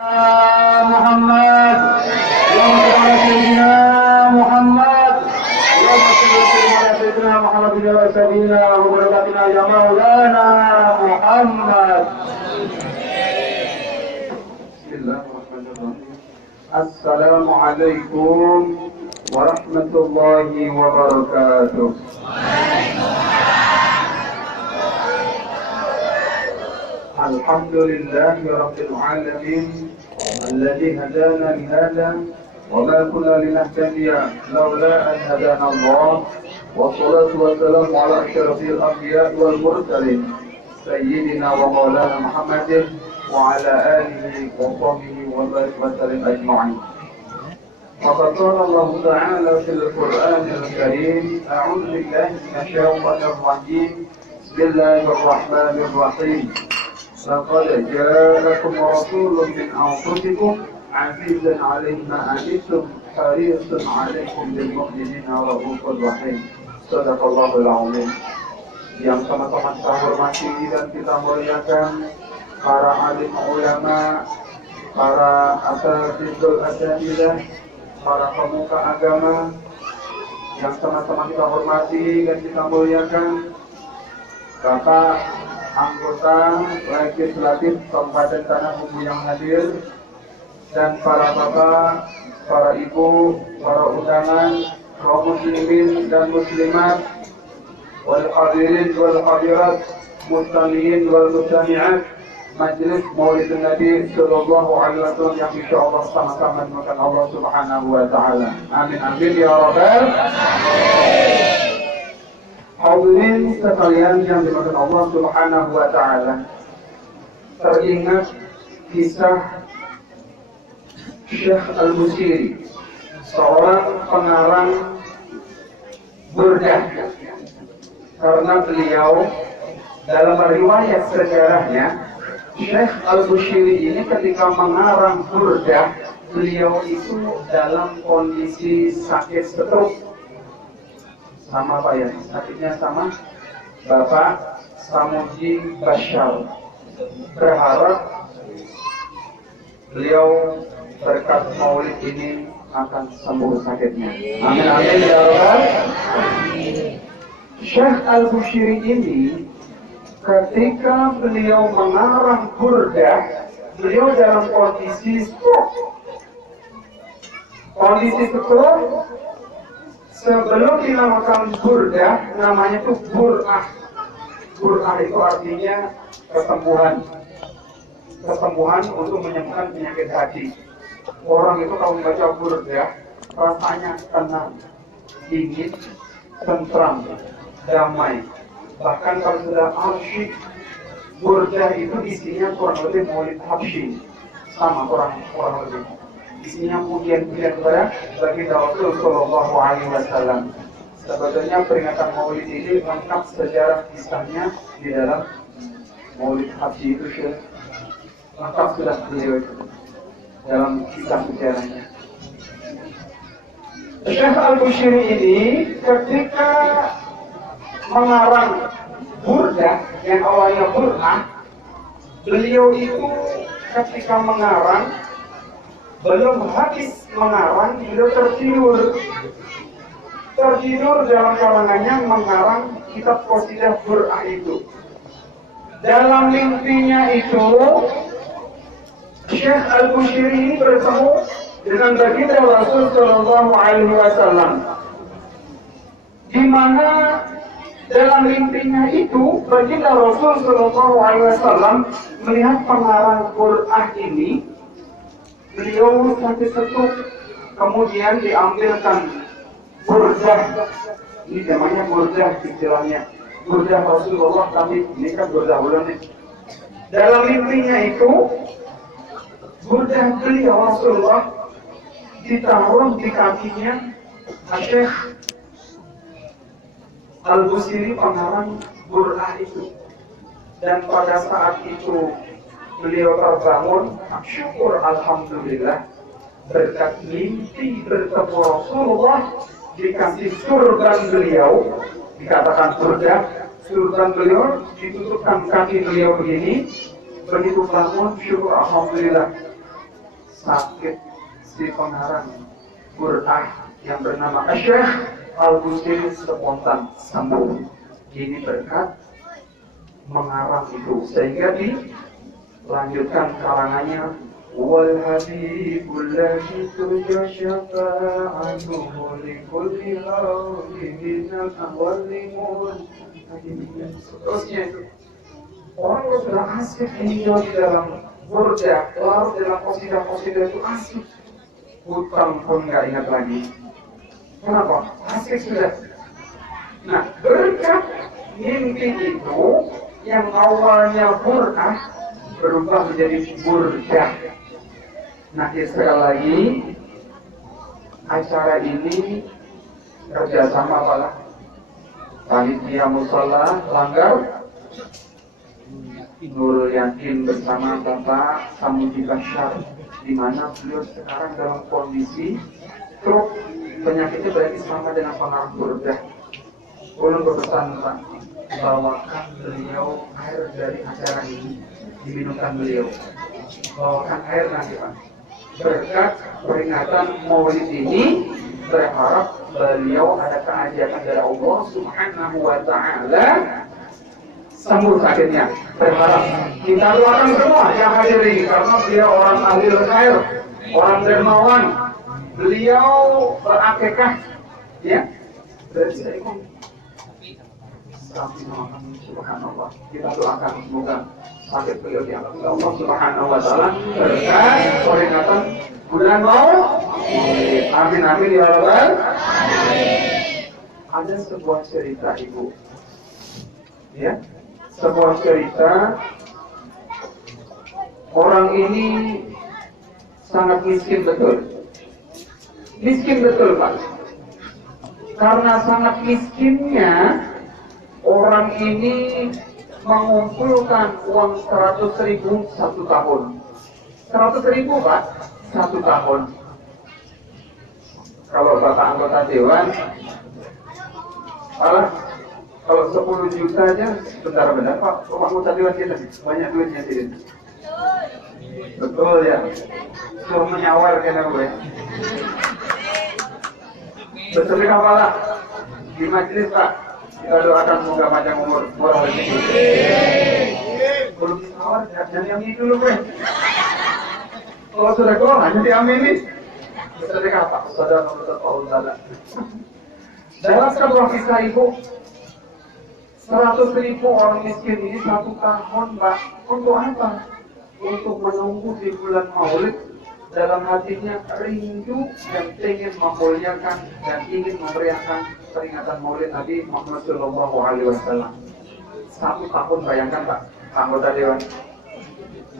محمد اللهم صل على سيدنا محمد اللهم صل على سيدنا محمد وسيدنا وبركاتنا يا مولانا محمد. بسم الله الرحمن الرحيم. السلام عليكم ورحمة الله وبركاته. الحمد لله رب العالمين الذي هدانا لهذا وما كنا لنهتدي لولا أن هدانا الله، والصلاة والسلام على أشرف الأنبياء والمرسلين سيدنا ومولانا محمد وعلى آله وصحبه وبارك وسلم أجمعين. فقد قال الله تعالى في القرآن الكريم: أعوذ بالله من الشيطان الرجيم، بسم الله الرحمن الرحيم. لقد جاءكم رسول من أنفسكم عزيز عليه ما عنتم حريص عليكم بالمؤمنين رؤوف رحيم. صدق الله العظيم. Yang teman-teman kita hormati dan kita muliakan, para alim ulama, para asatidul asatidah, para pemuka agama yang teman-teman kita hormati dan kita muliakan, Bapak anggota legislatif Kabupaten Tanah Bumbu yang hadir, dan para bapak, para ibu, para undangan, kaum muslimin dan muslimat, wal hadirin wal hadirat, mustami'in wal mustami'at, Majelis Maulid Nabi Sallallahu Alaihi Wasallam yang insyaallah sama-sama dimakan Allah Subhanahu Wa Taala. Amin amin ya rabbal alamin. Hadirin sekalian yang dimakan Allah Subhanahu wa Ta'ala, teringat kisah Syekh Al-Busiri, seorang pengarang burdah, karena beliau dalam riwayat sejarahnya, Syekh Al-Busiri ini ketika mengarang burdah, beliau itu dalam kondisi sakit stroke. Sama Pak ya, sakitnya sama Bapak Samuji Bashar. Berharap beliau berkat maulid ini akan sembuh sakitnya. Amin amin ya rabbal alamin. Syekh Al-Busiri ini ketika beliau mengarang burdah, beliau dalam kondisi stroke. Kondisi stroke. Sebelum dinamakan burdah, namanya itu bur'ah. Bur'ah itu artinya kesembuhan. Kesembuhan untuk menyembuhkan penyakit hati. Orang itu kalau membaca burdah, rasanya tenang, dingin, tentram, damai. Bahkan kalau sudah asyik, burdah itu isinya kurang lebih maulid habsyi. Sama kurang lebih. Isinya pujian-pujian kepada baginda Rasul Sallallahu Alaihi Wasallam. Sebetulnya peringatan Maulid ini lengkap sejarah kisahnya di dalam Maulid Habsyi itu lengkap sudah beliau itu dalam kisah sejarahnya. Syekh Al-Busiri ini ketika mengarang burdah yang awalnya bur'ah, beliau itu ketika mengarang belum habis mengarang, beliau tertidur dalam karangannya mengarang kitab qasidah bur'ah itu. Dalam mimpinya itu, Syekh Al-Busiri ini bertemu dengan baginda Rasul Sallallahu Alaihi Wasallam, di mana dalam mimpinya itu baginda Rasul Sallallahu Alaihi Wasallam melihat pengarang bur'ah ini. Beliau sakit stroke, kemudian diambilkan burdah. Ini namanya burdah istilahnya. Burdah Rasulullah, tapi ini kan burdah bulan ini. Dalam mimpinya itu, burdah beliau Rasulullah ditaruh di kakinya Syekh Al-Busiri pengarang burdah itu. Dan pada saat itu beliau terbangun, syukur alhamdulillah, berkat mimpi bertemu Rasulullah, dikasih surban beliau, dikatakan burdah, surban beliau ditutupkan kaki beliau begini, begitu bangun syukur alhamdulillah, sakit si pengarang Qur'an yang bernama Syekh Al-Busiri spontan sembuh. Ini berkat mengarang itu, sehingga dilanjutkan karangannya wal habibul ladzi turja syafa'atuhu li kulli hawlin minal awalimun. Seterusnya itu orang yang sudah asik hidup di dalam burdah, larut dalam qasidah-qasidah itu asik, hutang pun nggak ingat lagi. Kenapa? Asik sudah. Nah, berkat mimpi itu yang awalnya burdah berubah menjadi burdah. Nah, sekali lagi acara ini kerjasama apalah panitia musala Langgar, Nurul Yakin bersama Bapak Samudi Bashar, di mana beliau sekarang dalam kondisi stroke, penyakitnya berarti sama dengan pengaruh burdah. Ulun berpesan Pak, bawakan beliau air dari acara ini, diminumkan beliau. Bawakan air nanti Pak. Berkat peringatan Maulid ini, berharap beliau ada keajaiban dari Allah Subhanahu wa Ta'ala, sembuh sakitnya. Berharap kita doakan semua yang hadir ini, karena beliau orang ahli khair, orang dermawan. Beliau berakikah, ya. Dari saya Subhanallah, kita doakan semoga sakit beliau diangkat oleh Allah Subhanahu wa Ta'ala berkat peringatan bulan Maulid. Amin amin ya rabbal alamin. Ada sebuah cerita Ibu, ya, sebuah cerita orang ini sangat miskin betul, Pak. Karena sangat miskinnya, orang ini mengumpulkan uang 100.000 satu tahun. 100.000 Pak, satu tahun. Kalau Bapak anggota Dewan, kalau 10 juta aja, bentar Pak, anggota Dewan kita banyak duitnya sih. Betul ya, suruh menyawar kena gue. Betul kapalah di majelis Pak. Kita doakan semoga panjang umur, murah rezeki. Belum ditawar, jangan diamini dulu gue. Kalau sudah keluar, hanya diamini. Sedekah Pak, saudara Allah. Dalam sebuah kisah Ibu, 100.000 orang miskin ini satu tahun Pak. Untuk apa? Untuk menunggu di bulan Maulid. Dalam hatinya rindu dan ingin memuliakan dan ingin memeriahkan peringatan Maulid Nabi Muhammad Sallallahu Alaihi Wasallam. Satu tahun, bayangkan Pak, anggota Dewan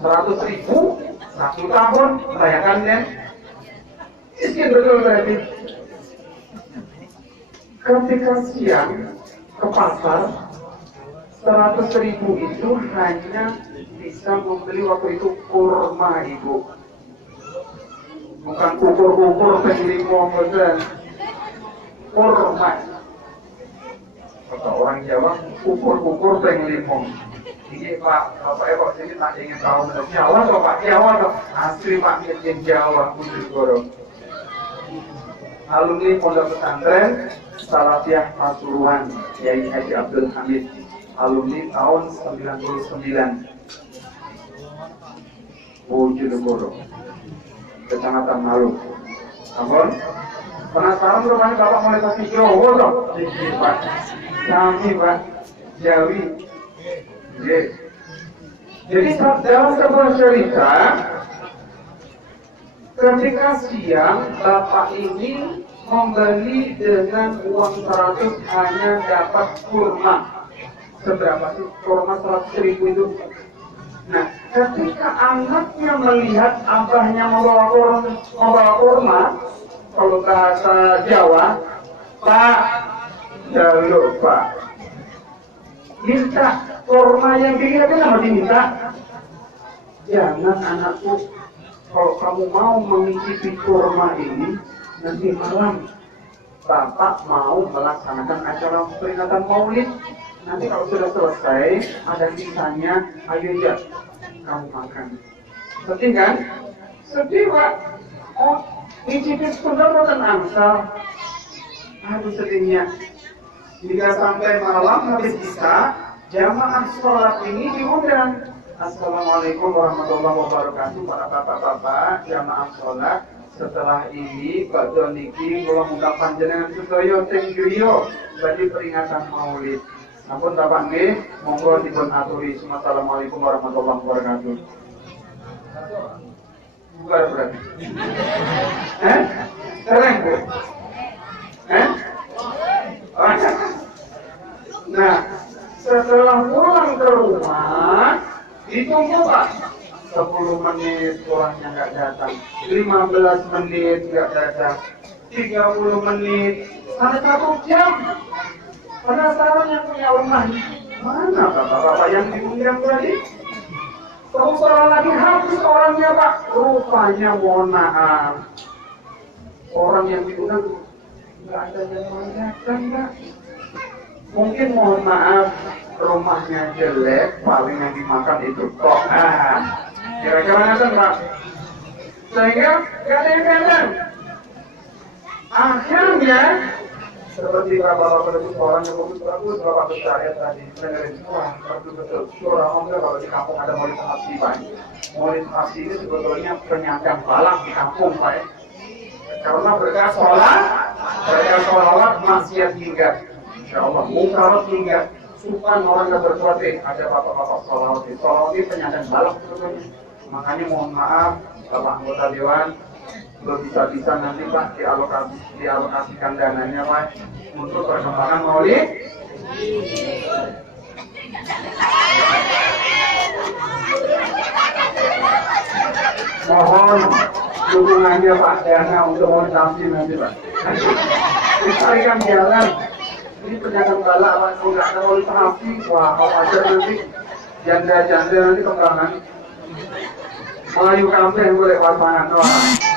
100.000 satu tahun, bayangkan ya, miskin betul berarti. Ketika siang ke pasar, 100.000 itu hanya bisa membeli waktu itu kurma Ibu. Bukan kukur-kukur penglimo bener, kurma. Kata orang Jawa, kukur-kukur penglimo. Ini Pak, Bapak sini tak ingin tahu benar Jawa atau Pak? Jawa atau asli Pak, ingin Jawa, Bojonegoro. Alumni Pondok Pesantren Salafiyah Pasuruan, Yai Haji Abdul Hamid, alumni tahun 99, Bojonegoro, Kecamatan Malu. Namun, penasaran rumahnya Bapak mulai kasih Jawa dong? Pak, kami Pak, Jawi. Jadi dalam sebuah cerita, ketika siang Bapak ini membeli dengan uang 100 hanya dapat kurma. Seberapa sih kurma 100.000 itu? Nah, ketika anaknya melihat abahnya membawa kurma, kalau bahasa Jawa, Pak, jaluk Pak, minta kurma yang dilihatnya nama diminta. Jangan anakku, kalau kamu mau mengicipi kurma ini, nanti malam Bapak mau melaksanakan acara peringatan Maulid. Nanti kalau sudah selesai, ada sisanya, ayo ya, kamu makan. Penting kan? Sedih Pak. Oh, ngicipin sebentar bukan angsal. Aduh sedihnya. Jika sampai malam habis isya, jamaah sholat ini diundang. Assalamualaikum warahmatullahi wabarakatuh para bapak-bapak jamaah sholat. Setelah ini Pak Joniki kula undang panjenengan sedaya teng griya badhe peringatan Maulid. Ampun Bapak nggih, monggo dipun aturi. Assalamualaikum warahmatullahi wabarakatuh. Bukan berarti. Keren Bu. Nah, setelah pulang ke rumah, ditunggu Pak. 10 menit orangnya nggak datang, 15 menit nggak datang, 30 menit, sampai 1 jam. Penasaran yang punya rumah, mana bapak-bapak yang diundang tadi? Terus lagi habis orangnya Pak. Rupanya mohon maaf, orang yang diundang nggak ada yang mau datang Pak. Mungkin mohon maaf, rumahnya jelek, paling yang dimakan itu kok. Kira-kira nggak Pak? Sehingga nggak ada yang datang. Akhirnya seperti bapak-bapak penduduk orang yang bagus-bagus, bapak bersyariat tadi dengerin, wah betul-betul surah Allah kalau di kampung ada maulid hafsi Pak. Maulid hafsi ini sebetulnya penyandang balak di kampung Pak. Karena berkah sholawat maksiat hingga. Insyaallah mungkarat hingga supaya orang yang berbuat ada bapak-bapak sholawat ini penyandang balak sebetulnya. Makanya mohon maaf Bapak anggota dewan, belum bisa nanti Pak dialokasikan dananya Pak untuk perkembangan maulid. Mohon dukungannya Pak dana untuk maulid hafsi nanti Pak. Dicarikan jalan. Ini penyandang balak Pak, kalau nggak ada maulid hafsi, wah kalau aja nanti janda-janda nanti kembangan. Melayu kampung yang boleh pasangan, wah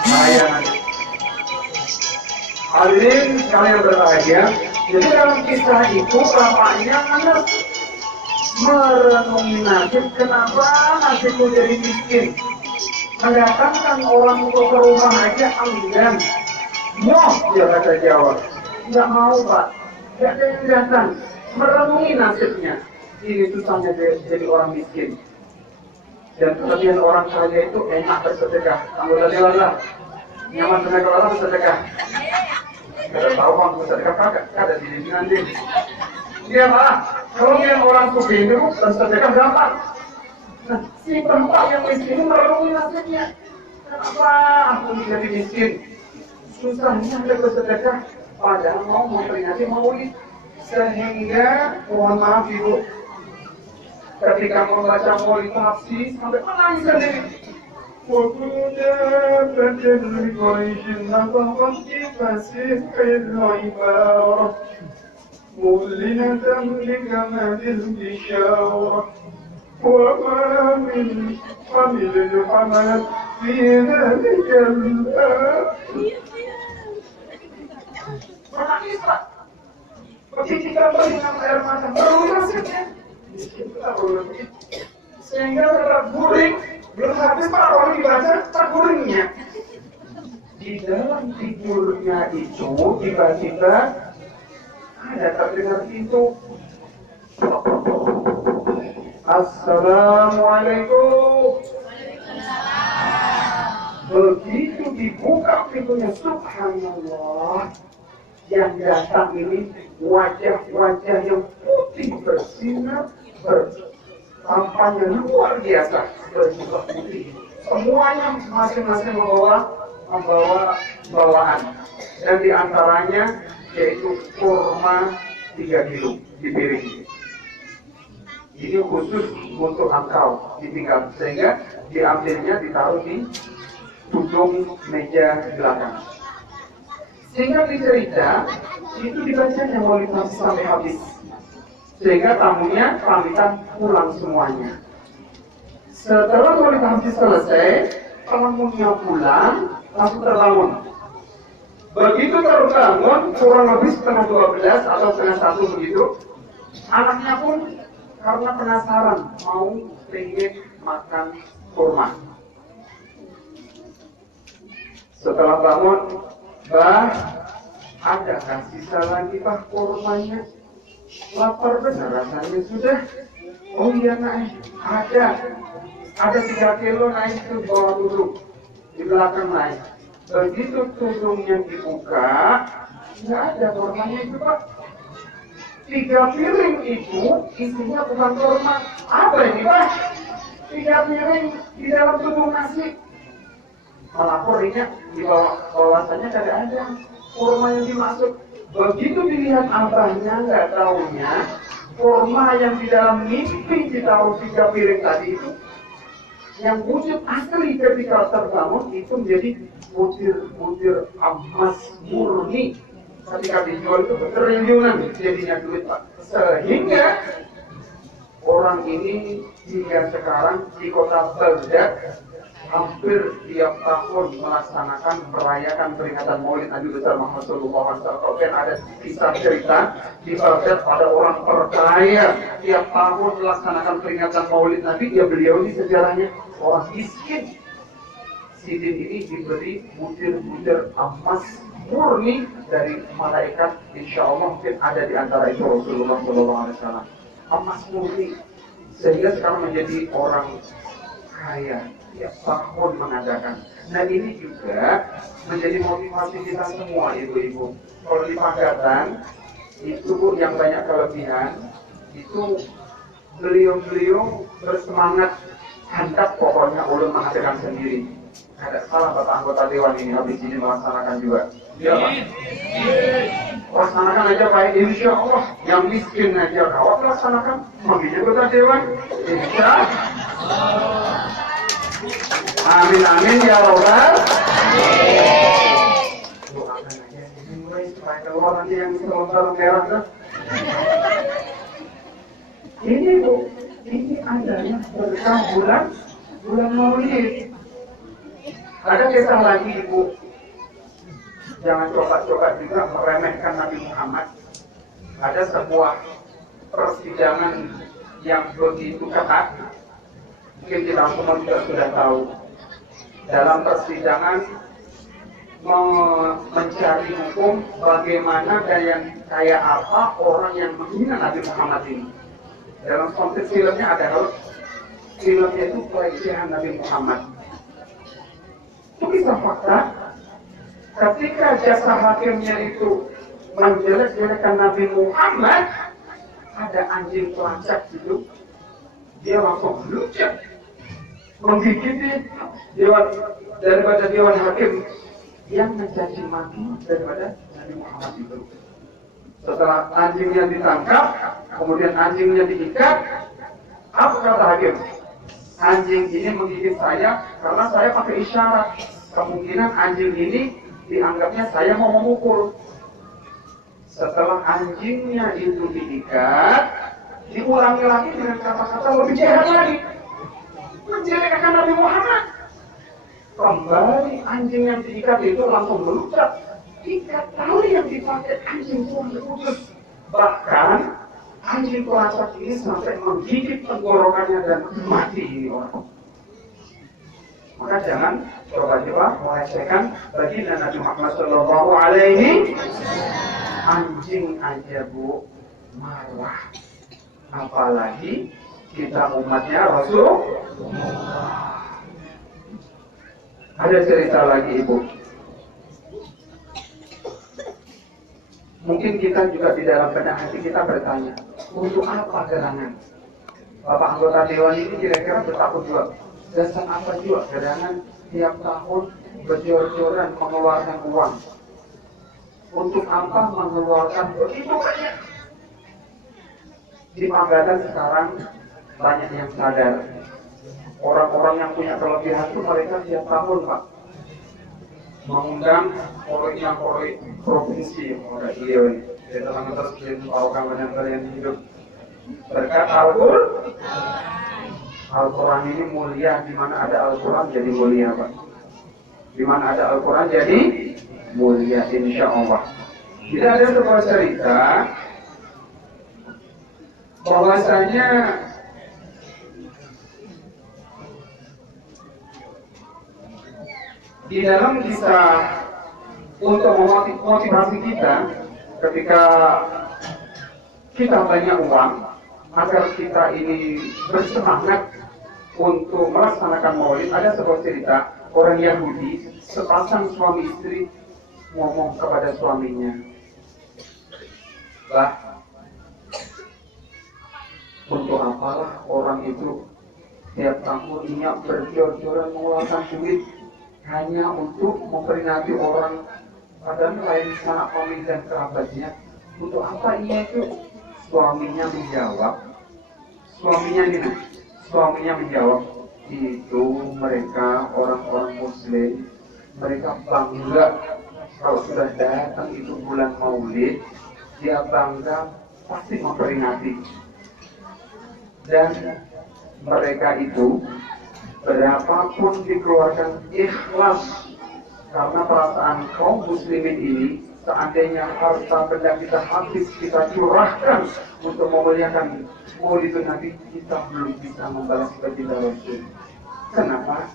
bahaya nanti. Hadirin sekalian berbahagia. Jadi dalam kisah itu bapaknya merenungi nasib, kenapa nasibku jadi miskin. Mendatangkan orang untuk ke rumah aja enggan. Moh dia kata Jawa, nggak mau Pak, nggak ada yang datang. Merenungi nasibnya, ini susahnya jadi orang miskin. Dan kelebihan orang kaya itu enak bersedekah. Anggota dewan lah, nyaman tenaga orang bersedekah. Kita tahu bang bersedekah kagak? Ada di sini nanti. Dia Pak, kalau yang orang sugih itu bersedekah gampang. Nah, si perempuan yang miskin ini merenungi nasibnya. Kenapa aku jadi miskin? Susahnya ada bersedekah, padahal mau memperingati maulid. Sehingga, mohon maaf Ibu, ketika membaca maulid hafsi sampai menangis sendiri. Wakuda badal Quraisyin nafaqat fi fasihil ibarah mulinatan likamalil bisyarah wa ma min hamilil hamalat fi dhalikal menangis Pak. Bercicikan dengan air mata, baru nasibnya. Sehingga terguling, belum habis Pak orang dibaca tergulingnya. Di dalam tidurnya itu tiba-tiba ada terdengar pintu. Assalamualaikum. Begitu dibuka pintunya, subhanallah, yang datang ini wajah-wajah yang putih bersinar, tampaknya luar biasa, berjubah putih. Semuanya masing-masing membawa bawaan, dan diantaranya yaitu kurma 3 kilo di piring. Ini khusus untuk engkau ditinggal, sehingga diambilnya ditaruh di tudung meja belakang. Sehingga dicerita itu dibacanya maulid hafsi sampai habis. Sehingga tamunya pamitan pulang semuanya. Setelah maulid hafsi selesai, tamunya pulang, langsung terbangun. Begitu terbangun, kurang lebih setengah 12 atau setengah 1 begitu, anaknya pun karena penasaran mau pengen makan kurma. Setelah bangun, Bah, adakah sisa lagi Bah kurmanya? Lapar benar rasanya sudah. Oh iya naik, ada 3 kilo naik itu bawah tudung, di belakang naik. Begitu tudungnya dibuka, nggak ada kurmanya itu Pak. 3 piring itu isinya bukan kurma. Apa ini Pak? 3 piring di dalam tudung nasi. Melapor ingat di bawahnya tidak ada kurma yang dimaksud. Begitu dilihat abahnya, nggak taunya kurma yang di dalam mimpi ditaruh 3 piring tadi itu, yang wujud asli ketika terbangun itu menjadi butir-butir emas murni. Ketika dijual itu triliunan jadinya duit Pak. Sehingga orang ini hingga sekarang di kota Baghdad hampir tiap tahun melaksanakan merayakan peringatan Maulid Nabi besar Muhammad Sallallahu Alaihi Wasallam. Dan ada kisah cerita di Baghdad pada orang perkaya tiap tahun melaksanakan peringatan Maulid Nabi. Ya beliau ini sejarahnya orang miskin. Sidin ini diberi butir-butir emas murni dari malaikat. Insya Allah mungkin ada di antara itu Rasulullah Sallallahu Alaihi Wasallam. Emas murni sehingga sekarang menjadi orang kaya. Tiap tahun mengadakan. Nah ini juga menjadi motivasi kita semua ibu-ibu. Kalau di Pakatan itu yang banyak kelebihan itu beliau-beliau bersemangat handap pokoknya ulun mengadakan sendiri. Ada salah Bapak anggota Dewan ini habis ini melaksanakan juga. Ya Pak. Laksanakan aja baik insya Allah. Yang miskin aja kawat laksanakan. Mengizinkan anggota Dewan. Insya Allah. Amin amin ya Rabbal. Doakan aja ini mulai supaya keluar nanti yang selontar merah tuh. Ini Bu, ini adanya berkah bulan Maulid. Ada kisah lagi Ibu. Jangan coba-coba juga meremehkan Nabi Muhammad. Ada sebuah persidangan yang begitu ketat. Mungkin kita semua juga sudah tahu. Dalam persidangan mencari hukum bagaimana dan kayak apa orang yang menghina Nabi Muhammad ini. Dalam konteks filmnya ada filmnya itu pelecehan Nabi Muhammad. Itu kisah fakta. Ketika jasa hakimnya itu menjelek-jelekan Nabi Muhammad, ada anjing pelacak gitu, dia langsung meluncur menggigiti daripada dewan hakim yang mencaci maki daripada Nabi Muhammad itu. Setelah anjingnya ditangkap, kemudian anjingnya diikat, apa kata hakim? Anjing ini menggigit saya karena saya pakai isyarat. Kemungkinan anjing ini dianggapnya saya mau memukul. Setelah anjingnya itu diikat, diulangi lagi dengan kata-kata lebih jahat lagi, menjelekkan Nabi Muhammad. Kembali anjing yang diikat itu langsung melucat. Ikat tali yang dipakai anjing itu putus. Bahkan anjing pelacak ini sampai menggigit tenggorokannya dan mati ini orang. Maka jangan coba-coba melecehkan baginda Nabi Muhammad Sallallahu Alaihi. Anjing aja Bu marah, apalagi kita umatnya Rasulullah. Ada cerita lagi Ibu. Mungkin kita juga di dalam benak hati kita bertanya, untuk apa gerangan? Bapak anggota Dewan ini kira-kira bertakut juga. Dasar apa juga gerangan tiap tahun berjor-joran mengeluarkan uang? Untuk apa mengeluarkan begitu banyak? Di Pakatan sekarang banyak yang sadar. Orang-orang yang punya kelebihan itu mereka tiap tahun Pak mengundang koroi provinsi, oleh beliau ini. Di dalam terus bawakan banyak kalian hidup berkat Al-Quran ini mulia. Di mana ada Al-Quran jadi mulia Pak. Di mana ada Al-Quran jadi mulia insya Allah. Tidak ada sebuah cerita bahwasanya Di dalam kisah untuk memotivasi kita ketika kita banyak uang agar kita ini bersemangat untuk melaksanakan maulid, ada sebuah cerita orang Yahudi, sepasang suami istri ngomong kepada suaminya, "Lah, untuk apalah orang itu tiap tahunnya berjor-joran mengeluarkan duit hanya untuk memperingati orang, padahal lain sanak famili dan kerabatnya. Untuk apa ini itu?" Suaminya menjawab, "Itu mereka orang-orang muslim, mereka bangga kalau sudah datang itu bulan maulid, dia bangga pasti memperingati. Dan mereka itu berapapun dikeluarkan ikhlas, karena perasaan kaum muslimin ini, seandainya harta benda kita habis kita curahkan untuk memuliakan maulidun Nabi, kita belum bisa membalas baginda Rasul. Kenapa?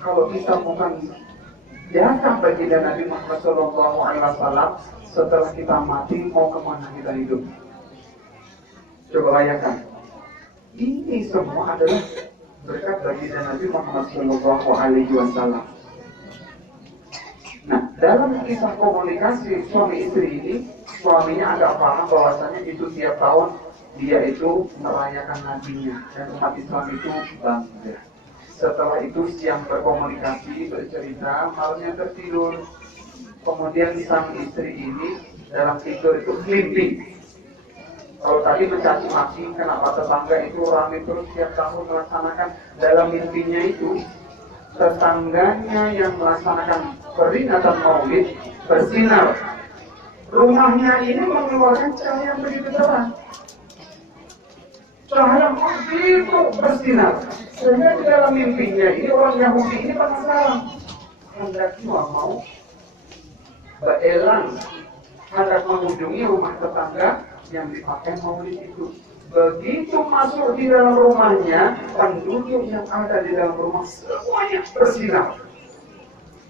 Kalau kita bukan jatah baginda Nabi Muhammad SAW, setelah kita mati mau kemana kita hidup? Coba bayangkan. Ini semua adalah berkat baginda Nabi Muhammad SAW. Nah, dalam kisah komunikasi suami istri ini, suaminya agak paham bahwasanya itu tiap tahun dia itu merayakan nabinya dan umat Islam itu bangga. Setelah itu siang berkomunikasi, bercerita, malamnya tertidur. Kemudian sang istri ini dalam tidur itu mimpi. Kalau tadi mencaci maki, kenapa tetangga itu ramai terus tiap tahun melaksanakan, dalam mimpinya itu tetangganya yang melaksanakan peringatan maulid bersinar. Rumahnya ini mengeluarkan cahaya yang begitu terang. Cahaya begitu bersinar. Sehingga di dalam mimpinya ini orang Yahudi ini penasaran. Hendak mau berelang, hendak mengunjungi rumah tetangga yang dipakai maulid itu. Begitu masuk di dalam rumahnya, penduduk yang ada di dalam rumah semuanya bersinar.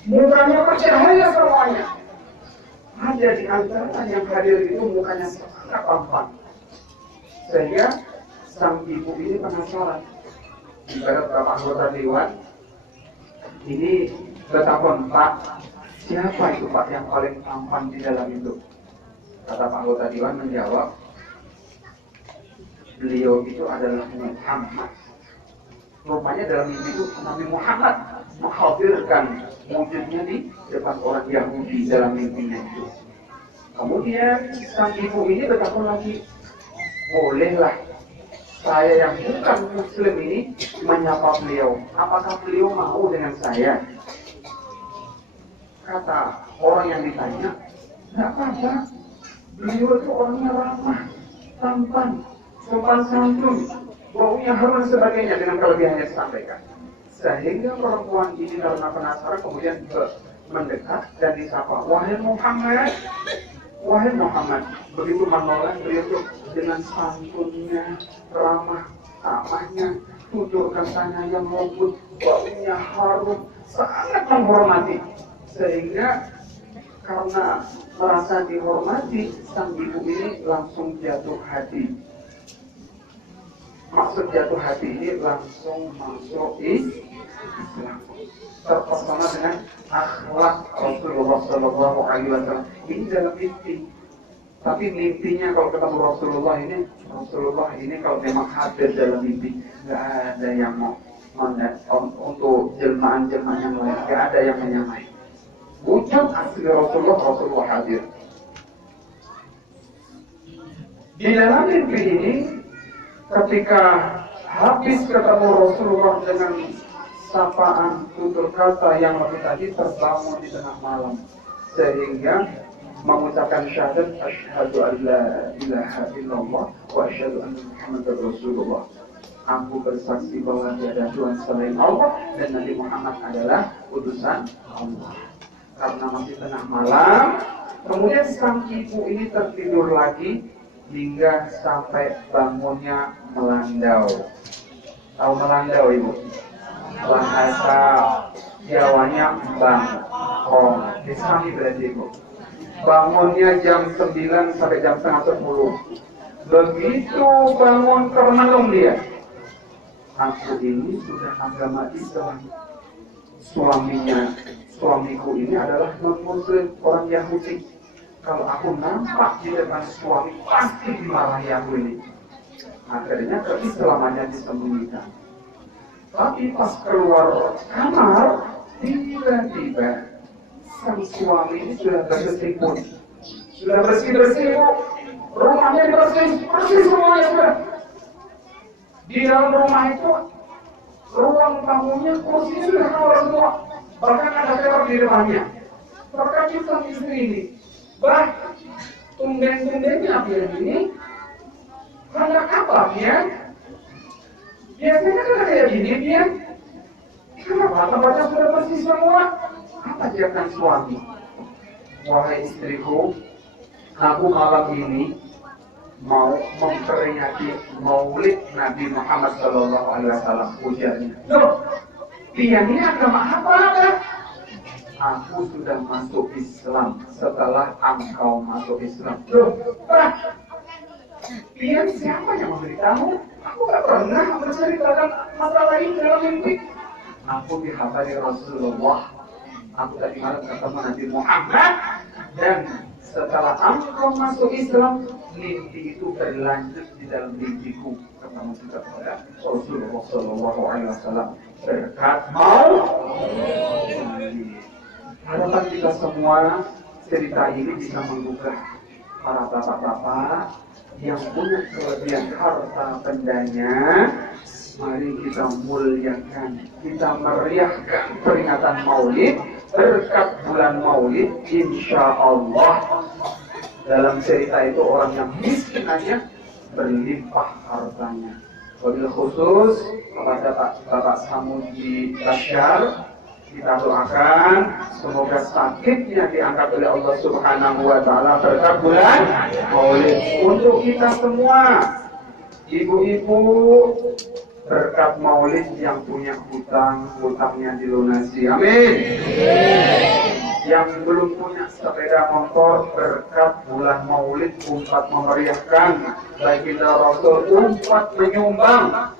Mukanya bercahaya semuanya. Ada di antara yang hadir itu mukanya sangat tampan. Sehingga sang ibu ini penasaran. Ibarat beberapa anggota dewan ini bertakon, "Pak, siapa itu Pak yang paling tampan di dalam itu?" Kata Pak anggota dewan menjawab, "Beliau itu adalah Muhammad." Rupanya dalam mimpi itu Nabi Muhammad menghadirkan wujudnya di depan orang Yahudi dalam mimpinya itu. Kemudian sang ibu ini bertakon lagi, "Bolehlah saya yang bukan muslim ini menyapa beliau. Apakah beliau mau dengan saya?" Kata orang yang ditanya, "Tidak apa-apa. Beliau itu orangnya ramah, tampan, sopan santun, baunya harum sebagainya," dengan kelebihannya disampaikan. Sehingga perempuan ini karena penasaran kemudian mendekat dan disapa, "Wahai Muhammad, wahai Muhammad." Begitu menoleh beliau itu dengan santunnya, ramah tamahnya, tutur katanya yang lembut, baunya harum, sangat menghormati. Sehingga karena merasa dihormati, sang ibu ini langsung jatuh hati. Maksud jatuh hati ini langsung masuk Islam. Terpesona dengan akhlak Rasulullah SAW. Ini dalam mimpi. Tapi mimpinya kalau ketemu Rasulullah ini kalau memang hadir dalam mimpi, nggak ada yang mau untuk jelmaan-jelmaan yang lain, nggak ada yang menyamai. Wujud asli Rasulullah hadir. Di dalam mimpi ini, ketika habis ketemu Rasulullah dengan sapaan tutur kata yang lebih tadi, terbangun di tengah malam sehingga mengucapkan syahadat, asyhadu an la ilaha illallah wa asyhadu anna Muhammadar Rasulullah. Aku bersaksi bahwa tiada Tuhan selain Allah dan Nabi Muhammad adalah utusan Allah. Karena masih tengah malam, kemudian sang ibu ini tertidur lagi hingga sampai bangunnya melandau. Tahu melandau, Ibu? Bahasa Jawanya bangkong. Islami berarti itu. Bangunnya jam 9 sampai jam setengah 10. Begitu bangun termenung dia. Aku ini sudah agama Islam. Suamiku ini adalah non-muslim, orang Yahudi. Kalau aku nampak di depan suami, pasti dimarahi aku ini. Akhirnya keislamannya disembunyikan. Tapi pas keluar kamar, tiba-tiba sang suami ini sudah berkecimpung, sudah bersih-bersih, rumahnya bersih semuanya sudah. Di dalam rumah itu, ruang tamunya kursinya sudah keluar semua, bahkan ada teror di depannya. Terkejut sang istri ini, tumben-tumbennya dia ini, hendak apa dia? Biasanya kan kayak gini dia. Kenapa tempatnya sudah bersih semua? Apa ajakan suami? Wahai istriku, aku malam ini mau memperingati Maulid Nabi Muhammad SAW. Ujarnya, loh, dia ini agama apa? Aku sudah masuk Islam setelah engkau masuk Islam. Loh, dia siapa yang memberitahu? Aku tak pernah menceritakan masalah ini dalam mimpi. Aku dikhabari Rasulullah. Aku tadi malam ketemu Nabi Muhammad, dan setelah engkau masuk Islam, mimpi itu berlanjut di dalam mimpiku. Ketemu juga kepada Rasulullah SAW. Berkat mau. Harapan kita semua cerita ini bisa menggugah para bapak-bapak yang punya kelebihan harta bendanya. Mari kita muliakan, kita meriahkan peringatan Maulid. Berkat bulan Maulid, insya Allah dalam cerita itu orang yang miskin aja berlimpah hartanya. Wabil khusus kepada Bapak Samudi Bashar, kita doakan semoga sakitnya diangkat oleh Allah Subhanahu wa Ta'ala berkat bulan Maulid. Untuk kita semua, ibu-ibu, berkat Maulid yang punya hutangnya dilunasi. Amin. Yang belum punya sepeda motor, berkat bulan Maulid umpat memeriahkan. Baginda Rasul umpat menyumbang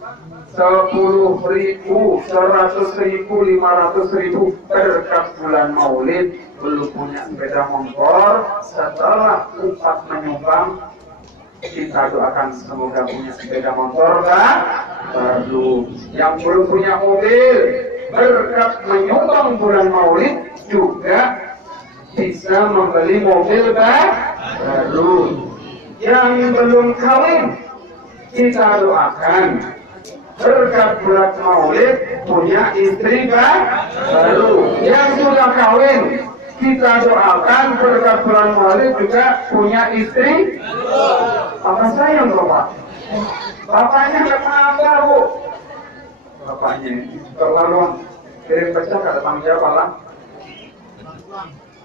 10.000, 100.000, 500.000 berkat bulan Maulid. Belum punya sepeda motor, setelah umpat menyumbang, kita doakan semoga punya sepeda motor baru. Yang belum punya mobil, berkat menyumbang bulan Maulid juga bisa membeli mobil baru. Yang belum kawin, kita doakan berkat bulan Maulid punya istri baru. Yang sudah kawin, kita doakan berkat bulan Maulid juga punya istri. Apa sayang Bapak? Bapaknya nggak apa, Bu. Bapaknya terlalu kirim pecah, ada tanggung jawab lah.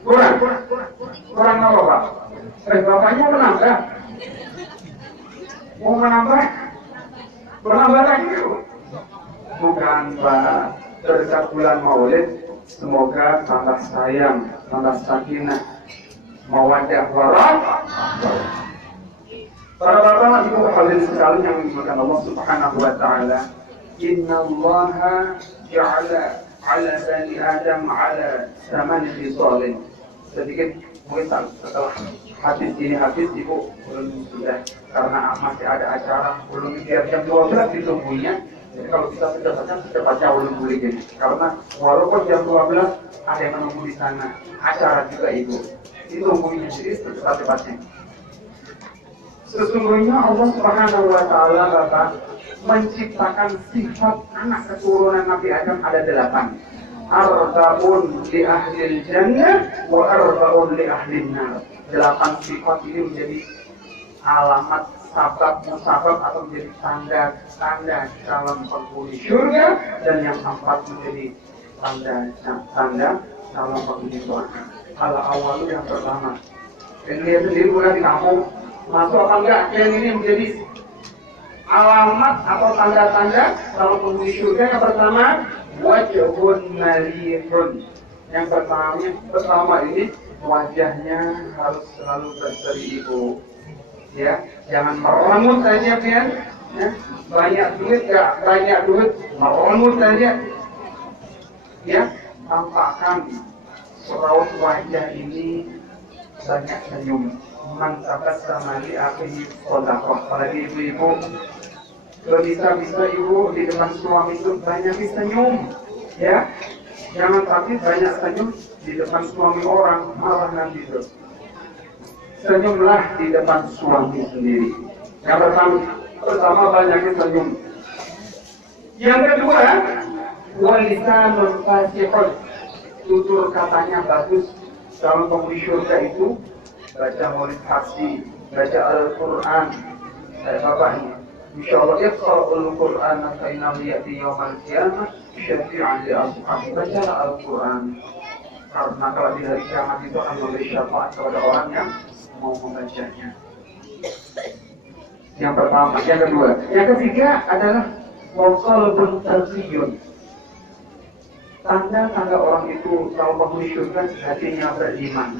Kurang apa Pak? Bapaknya menambah. Mau menambah? Menambah lagi Bu? Bukan Pak. Berkat bulan Maulid, semoga tambah sayang, tambah sakinah, mawaddah warahmah. Para bapak ibu hadirin sekalian yang dimuliakan Allah Subhanahu wa Ta'ala, innallaha ja'ala 'ala bani Adam 'ala 8 khisalin. Sedikit mungkin setelah hadis ini habis ibu belum sudah, karena masih ada acara belum biar jam 12 ditunggunya. Jadi kalau kita secepatnya ulun boleh gini. Karena walaupun jam 12 ada yang menunggu di sana, acara juga ibu. Ditunggunya jadi secepat-cepatnya. Sesungguhnya Allah Subhanahu wa Ta'ala Bapak menciptakan sifat anak keturunan Nabi Adam ada 8. Arba'un li ahlil jannah wa arba'un li ahlin nar. 8 sifat ini menjadi alamat sabab musabab atau menjadi tanda calon penghuni surga, dan yang 4 menjadi tanda calon penghuni surga. Awal yang pertama, dan lihat sendiri bukan di kampung. Masuk apa enggak? Yang ini menjadi alamat atau tanda-tanda kalau penghuni surga. Yang pertama, wajhun malihun. Yang pertama ini wajahnya harus selalu berseri ibu. Ya, jangan merengut saja kan? Ya, banyak duit merengut saja. Ya, tampakkan seraut wajah ini banyak senyum. Mantap sama di akhir sodakoh. Apalagi ibu-ibu, bisa ibu di depan suami itu banyak senyum. Ya, jangan sampai banyak senyum di depan suami orang, malah nanti itu. Senyumlah di depan suami sendiri. Yang pertama banyaknya senyum. Yang kedua, walisanul fasihun. Tutur katanya bagus. Dalam penghuni surga itu baca maulid haji, baca Al-Quran. Bapak ini, insyaallah iqra'ul Quran fa innahu ya'ti yaumal qiyamah syafi'an li ashabi. Baca Al-Quran. Karena kalau di hari kiamat itu akan memberi syafaat kepada orang yang mau membacanya. Yang pertama, yang kedua, yang ketiga adalah qalbun taqiyun. Tanda-tanda orang itu kalau penghuni surga hatinya beriman.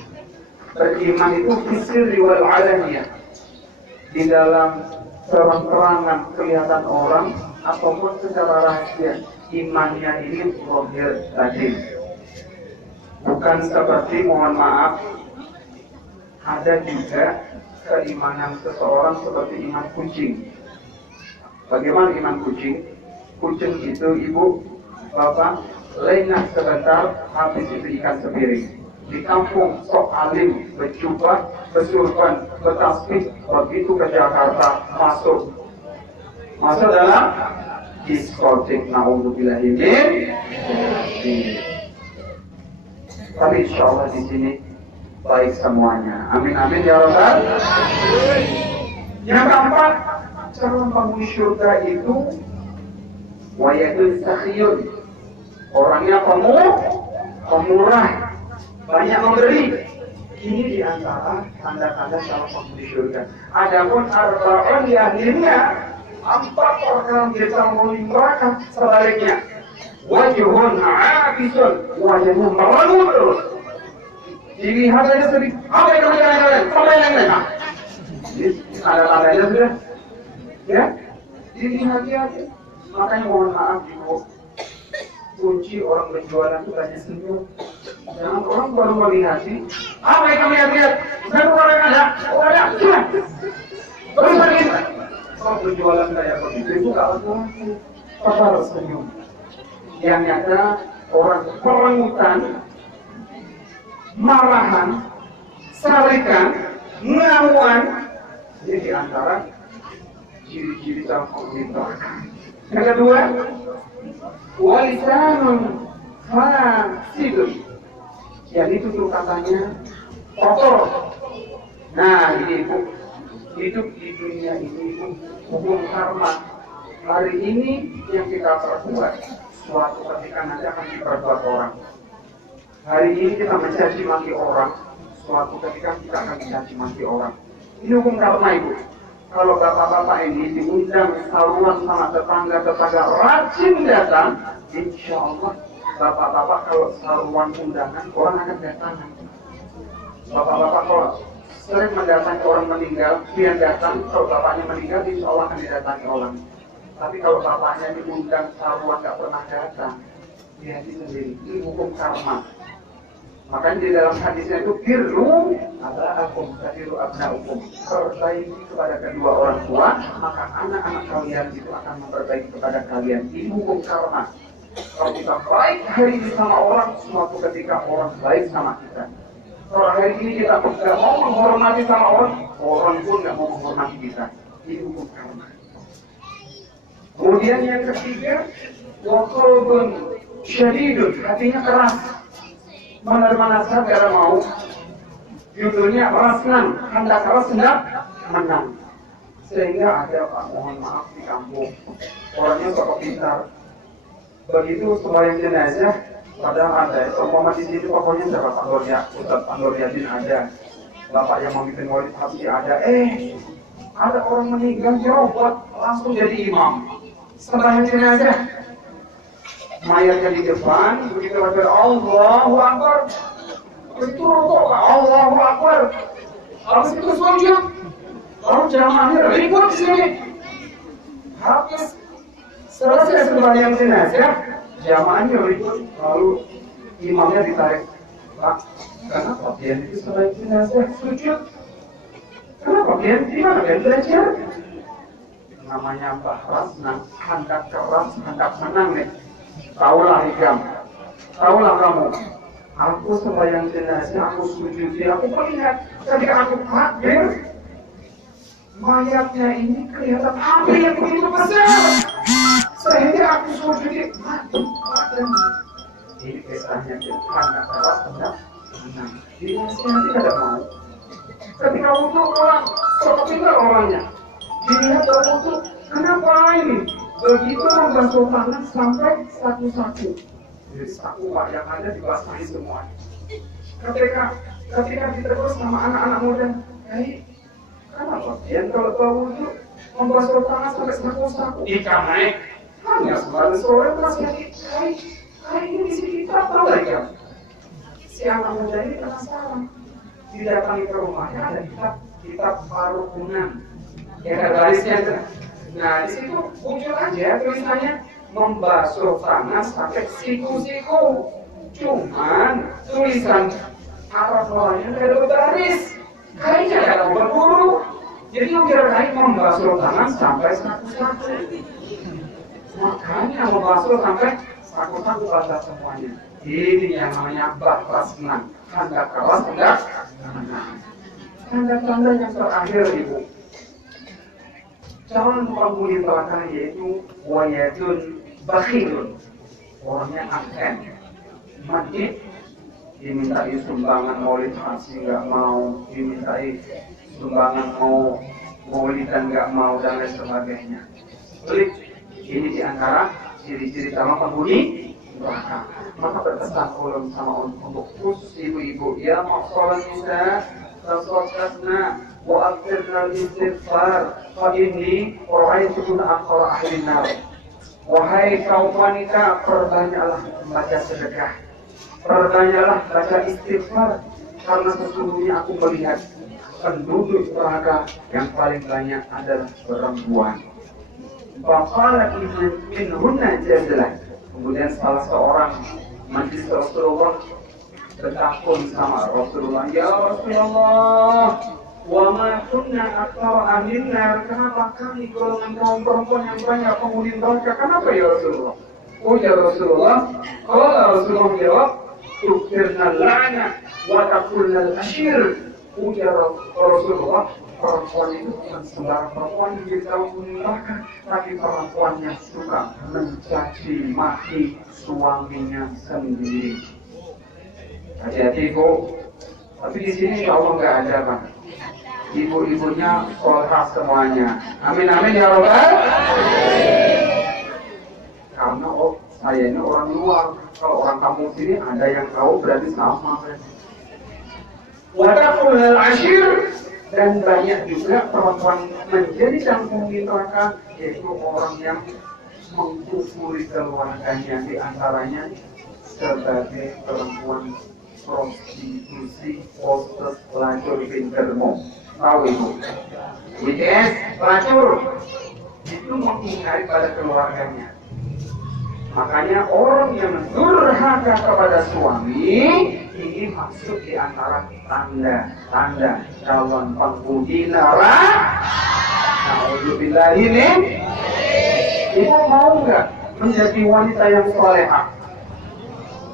Beriman itu fisir wal alaniyah. Di dalam terang-terangan kelihatan orang ataupun secara rahasia, imannya ini zahir batin. Bukan seperti, mohon maaf, ada juga keimanan seseorang seperti iman kucing. Bagaimana iman kucing? Kucing itu ibu, bapak, lengah sebentar, habis itu ikan sepiring. Di kampung sok alim, berjubah, bersurban, bertasbih, begitu ke Jakarta, masuk dalam diskotik. Na'udzubillahi min. Tapi insya Allah di sini baik semuanya. Amin amin ya Rabbal. Yang keempat, calon penghuni surga itu wayadul sakhiyun. Orangnya pemurah, banyak memberi. Ini di antara tanda-tanda calon penghuni surga. Adapun arba'un yahlilnya, 4 orang bisa menghuni neraka. Sebaliknya, wajhun abisun, wajahnya merengut terus. Dilihat saja sedih. Apa yang kamu jalan-jalan? Sampai yang lain. Ada tandanya sudah. Ya, dilihat aja. Makanya mohon maaf ibu. Kunci orang berjualan itu hanya senyum. Jangan orang baru melihat sih. Apa yang kamu lihat? Bukan orang ada. Oh ada. Terus lagi. Kalau berjualan kayak begitu itu nggak lagi. Sabar senyum. Yang nyata orang perengutan, marahan, sarikan, ngamuan. Ini di antara ciri-ciri calon penghuni neraka. Yang kedua, walisanun fasidun. Yang itu katanya kotor. Nah ini ibu, hidup di dunia ini hukum karma. Hari ini yang kita perbuat, suatu ketika nanti akan diperbuat orang. Hari ini kita mencaci maki orang, suatu ketika kita akan mencaci maki orang. Ini hukum karma ibu. Kalau bapak-bapak ini diundang saluran sama tetangga-tetangga rajin datang, insya Allah bapak-bapak kalau saluran undangan orang akan datang. Bapak-bapak kalau sering mendatangi orang meninggal, dia datang. Kalau bapaknya meninggal, insya Allah akan didatangi orang. Tapi kalau bapaknya diundang saluran nggak pernah datang, dia sendiri. Ini hukum karma. Makanya di dalam hadisnya itu birru aba'akum kadiru abna'ukum. Perbaiki kepada kedua orang tua, maka anak-anak kalian itu akan memperbaiki kepada kalian. Ini hukum karma. Kalau kita baik hari ini sama orang, suatu ketika orang baik sama kita. Kalau hari ini kita tidak mau menghormati sama orang, orang pun tidak mau menghormati kita. Ini hukum karma. Kemudian yang ketiga, waqalbun syadidun, hatinya keras. Menerima nasihat tidak mau. Judulnya rasnan, hendak keras hendak menang. Sehingga ada Pak, mohon maaf di kampung, orangnya sok pintar. Begitu sembahyang jenazah, padahal ada. Semua di sini pokoknya siapa Pak Nurya, Ustaz Pak Nuryadin ada, Bapak yang memimpin maulid haji ada. Ada orang meninggal, jerobat langsung jadi imam. Sembahyang jenazah. mayatnya di depan, begitu ada Allahu Akbar, itu rokok Allahu Akbar, habis itu sujud, lalu jamaahnya ribut di sini, habis selesai sembahyang jenazah, jamaahnya ribut, lalu imamnya ditarik, Pak, kenapa pian itu sembahyang jenazah sujud? Kenapa pian di mana pian belajar? Namanya Mbah Rasna, hendak keras, hendak menang nih. Taulah Hikam, taulah kamu. Aku sembahyang jenazah, aku sujud, aku melihat ketika aku takbir, mayatnya ini kelihatan api yang begitu besar, sehingga aku sujud mati. Ini kisahnya hendak keras, hendak menang. Dinasihati tidak mau. Ketika wudhu orang, tertinggal orangnya. Dilihat berwudhu, kenapa ini? Begitu membasuh tangan sampai saku-saku. Jadi saku yang ada dibasahi semua. Ketika ditegur sama anak-anak muda, kenapa? Yang kalau berwudhu membasuh tangan sampai saku-saku. Ikan naik. Hanya semalam sore masih hari ini isi kitab tahu gak ya? Si anak muda ini penasaran. Didatangi ke rumahnya ada kitab Farukunan. Ya ada barisnya itu. Nah di situ muncul aja tulisannya membasuh tangan sampai siku-siku. Cuman tulisan Arab lawannya ada berbaris. Kayaknya ada berburu. Jadi kira-kira membasuh tangan sampai saku-saku. Makanya membasuh sampai saku-saku basah semuanya. Ini yang namanya batas senang. Tanda keras, tanda-tanda yang terakhir ibu. Calon penghuni neraka yaitu wayadun bakhilun, orangnya akan mati, dimintai sumbangan maulid haji nggak mau, dimintai sumbangan maulidan nggak mau dan lain sebagainya. Ini diantara ciri-ciri calon penghuni neraka. Maka berpesan ulun sama untuk khusus ibu-ibu, ya maqsalan nisa tasaddaqna wa akthirna istighfar fa inni ra'aytu akthara ahli nar. Wahai kaum wanita, perbanyaklah membaca sedekah, perbanyaklah baca istighfar, karena sesungguhnya aku melihat penduduk neraka yang paling banyak adalah perempuan. Faqala minhunna jazlah. Kemudian salah seorang majlis Rasulullah bertakun sama Rasulullah, ya Rasulullah, wa ma kunna aktsara ahlin nar, kenapa kami golongan kaum perempuan yang banyak penghuni neraka? Kenapa ya Rasulullah? Oh ya Rasulullah, kalau Rasulullah jawab, tukirna la'na wa takulna al-ashir. Ujar Rasulullah, perempuan itu bukan sembarang perempuan yang jadi calon penghuni neraka, tapi perempuan yang suka mencaci maki suaminya sendiri. Hati-hati ibu. Tapi di sini insya Allah nggak ada kan. Ibu-ibunya solehah semuanya. Amin amin ya Rabbal. Karena saya ini orang luar. Kalau orang kampung sini ada yang tahu berarti sama. Wadakul al-ashir, dan banyak juga perempuan menjadi calon penghuni neraka, yaitu orang yang mengkufuri keluarganya, di antaranya sebagai perempuan prostitusi, hostess, pelacur, pintermo. Tahu ibu? BTS, pelacur itu mengingkari pada keluarganya. Makanya orang yang durhaka kepada suami ini masuk di antara tanda-tanda calon penghuni neraka. Nauzubillah ini. Ibu mau nggak menjadi wanita yang salehah?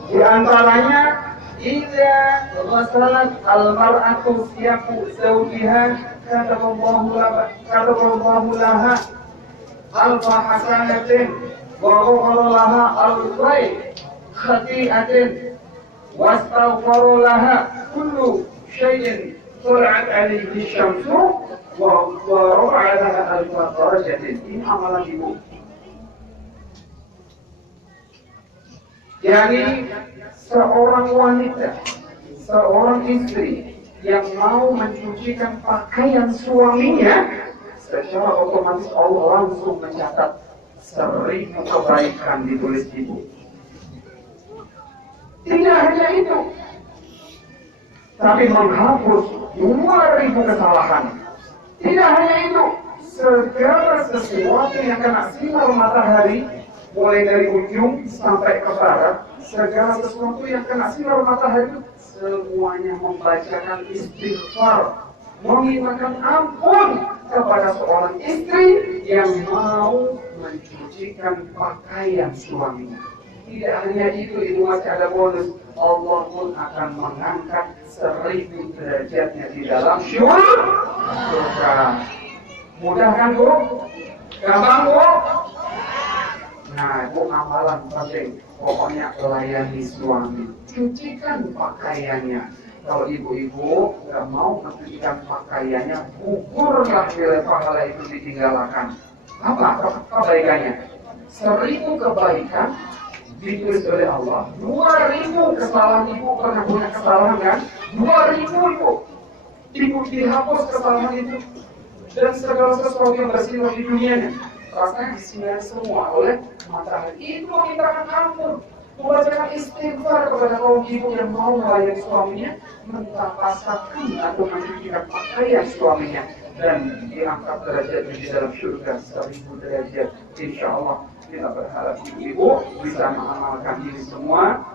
Di antaranya, idza ghasalat al-mar'atu siyaku zawjiha kataballahu laha alfa hasanatin wa ghafara laha al-khayr khati'atin wastaghfara laha kullu syai'in طلعت عليه الشمس ورفع لها ألف درجة. Ini amalan ibu. Jadi seorang wanita, seorang istri yang mau mencucikan pakaian suaminya, secara otomatis Allah langsung mencatat 1000 kebaikan ditulis ibu. Tidak hanya itu, tapi menghapus 2000 kesalahan. Tidak hanya itu, segala sesuatu yang kena sinar matahari, mulai dari ujung sampai ke barat, segala sesuatu yang kena sinar matahari, semuanya membacakan istighfar, memintakan ampun kepada seorang istri yang mau mencucikan pakaian suaminya. Tidak hanya itu masih ada bonus. Allah pun akan mengangkat 1000 derajatnya di dalam surga. Mudah kan, Bu? Gampang, Bu? Nah, itu amalan penting. Pokoknya layani suami, cucikan pakaiannya. Kalau ibu-ibu nggak mau mencucikan pakaiannya, gugurlah nilai pahala itu ditinggalkan. Apa kebaikannya? 1000 kebaikan ditulis oleh Allah. 2000 kesalahan ibu, pernah punya kesalahan kan? 2000 ibu dihapus kesalahan itu, dan segala sesuatu yang bersinar di dunianya rasanya disinar semua oleh matahari. Itu memintakan ampun, membacakan istighfar kepada kaum ibu yang mau melayani suaminya, mentapasakan atau mencucikan pakaian suaminya, dan diangkat derajatnya di dalam surga 1000 derajat. Insya Allah kita berharap ibu bisa mengamalkan ini semua,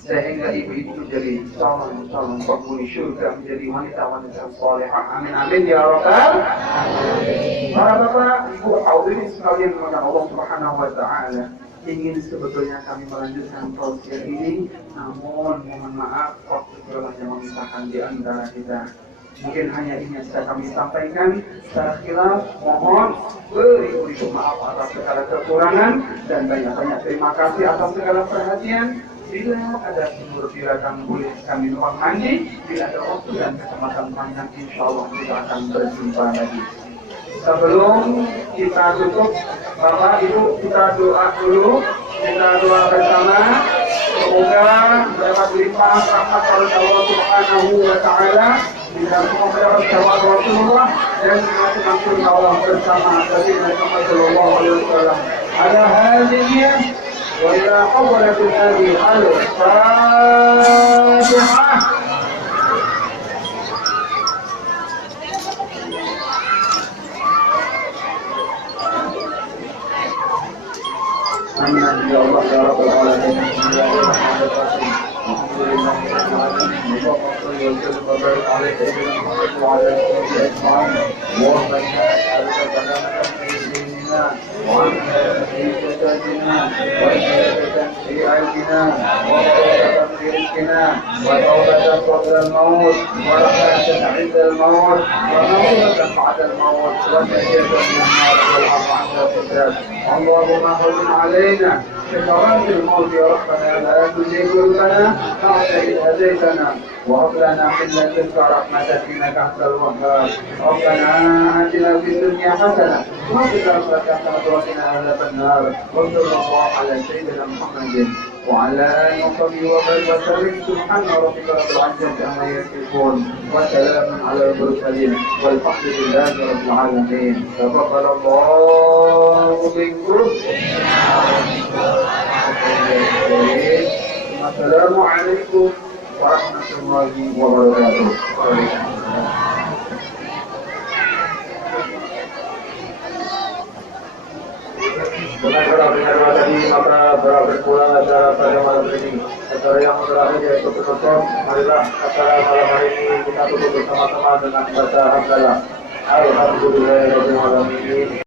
sehingga ibu-ibu menjadi calon penghuni surga, menjadi wanita-wanita salehah. Amin amin ya rabbal alamin. Para bapak, ibu, hadirin sekalian dimuliakan Allah Subhanahu wa taala. Ingin sebetulnya kami melanjutkan tausiah ini, namun mohon maaf waktu telah memisahkan di antara kita. Mungkin hanya ini yang bisa kami sampaikan. Secara khilaf, mohon beribu-ribu maaf atas segala kekurangan, dan banyak-banyak terima kasih atas segala perhatian. Bila ada sumber silakan boleh kami numpang mandi. Bila ada waktu dan kesempatan panjang, insya Allah kita akan berjumpa lagi. Sebelum kita tutup, Bapak Ibu, kita doa dulu. Kita doa bersama. Semoga mendapat limpahan rahmat dari Allah Subhanahu wa taala, dan semoga dapat jawab Rasulullah dan langsung Allah bersama Nabi Muhammad sallallahu alaihi wasallam. Ada hadisnya wa ila awwalatil hadi al-Fatihah. Amin ya Allah ya rabbal alamin. Bismillahirrahmanirrahim. Alhamdulillahirabbil alamin. Allahumma shalli wa sallim wa barik ala sayyidina Muhammad wa ala alihi ajma'in. Allahumma inna nas'aluka salamatan fi dinina wa amnan fi jasadina wa hidayatan fi aydina wa tawbatan fi rizqina wa tawbatan qabla al-maut wa rahmatan 'inda al-maut wa maghfiratan ba'da al-maut wa najatan min an-nar wal 'afwa 'inda al-hisab. اللهم هون علينا سكرات الموت يا ربنا، لا تزغ قلوبنا بعد إذ هديتنا وهب لنا من لدنك رحمة إنك أنت الوهاب. ربنا آتنا في الدنيا حسنة وفي الآخرة حسنة وقنا عذاب النار. وصلى الله على سيدنا محمد وعلى آله وصحبه وبارك وسلم. سبحان ربك رب العزة عما يصفون وسلام على المرسلين والحمد لله رب العالمين. تقبل الله منكم. السلام عليكم ورحمة الله وبركاته. Benar-benar tadi maka berakhir pula acara pada malam ini. Acara yang terakhir yaitu penutup. Marilah acara malam hari ini kita tutup bersama-sama dengan baca hamdalah. Alhamdulillahirabbil alamin.